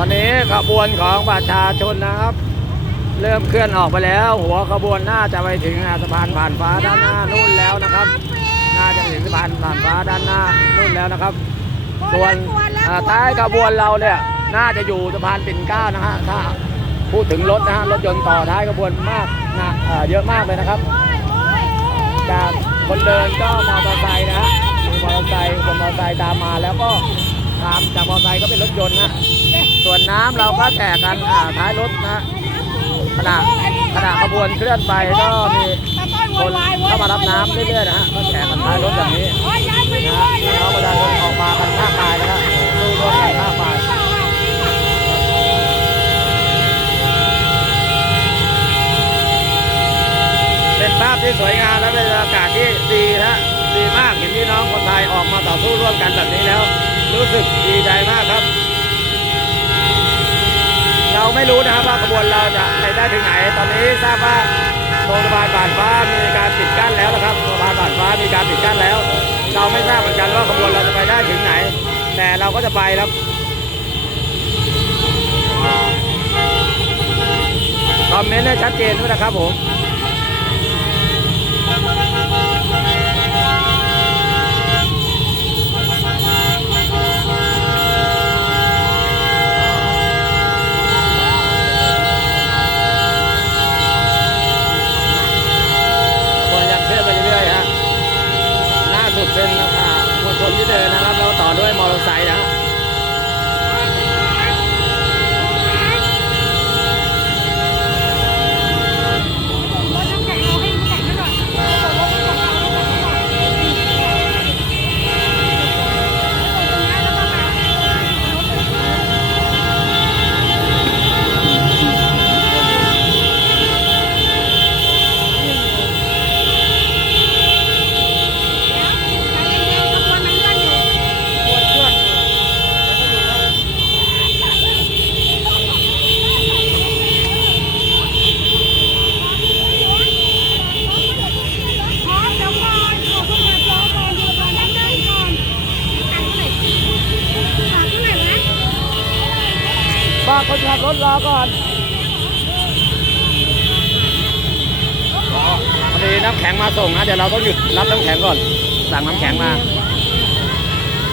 ตอนนี้ขบวนของประชาชนนะครับ เริ่มเคลื่อนออกไปแล้ว หัวขบวนน่าจะไปถึงสะพานผ่านฟ้าด้านหน้านู่นแล้วนะครับ น่าจะถึงสะพานผ่านฟ้าด้านหน้านู่นแล้วนะครับ ส่วนท้ายขบวนเราเนี่ยน่าจะอยู่สะพานปิ่นเกล้านะฮะถ้าพูดถึงรถนะฮะรถยนต์ต่อท้ายขบวนมากนะเยอะมากเลยนะครับจากคนเดินก็มอเตอร์ไซค์นะฮะมีมอเตอร์ไซค์คนมอเตอร์ไซค์ตามมาแล้วก็ตามจากมอเตอร์ไซค์ก็เป็นรถยนต์นะ วนน้ำเราก็แจกกันอ่าท้ายรถนะขณะขณะขบวนเคลื่อนไปก็มีคนเข้ามารับน้ำเรื่อยๆนะฮะก็แจกกันท้ายรถแบบนี้นะฮะน้องประชาชนออกมากันมากมายนะครับสู้ร่วมกันมากมายเป็นภาพที่สวยงามและเป็นบรรยากาศที่ดีนะดีมากเห็นพี่น้องคนไทยออกมาต่อสู้ร่วมกันแบบนี้แล้ว รู้สึกดีใจมากครับ ไม่รู้นะครับว่าขบวนเราจะไปได้ถึงไหน ตอนนี้ทราบว่าโรงพยาบาลบานฟ้ามีการปิดกั้นแล้วนะครับโรงพยาบาลบานฟ้ามีการปิดกั้นแล้ว เราไม่ทราบเหมือนกันว่าขบวนเราจะไปได้ถึงไหน แต่เราก็จะไปครับ คอมเมนต์ให้ชัดเจนด้วยนะครับผม คนขับรถรอก่อนพอดีน้ำแข็งมาส่งนะเดี๋ยวเราต้องหยุดรับน้ำแข็งก่อน สั่งน้ำแข็งมา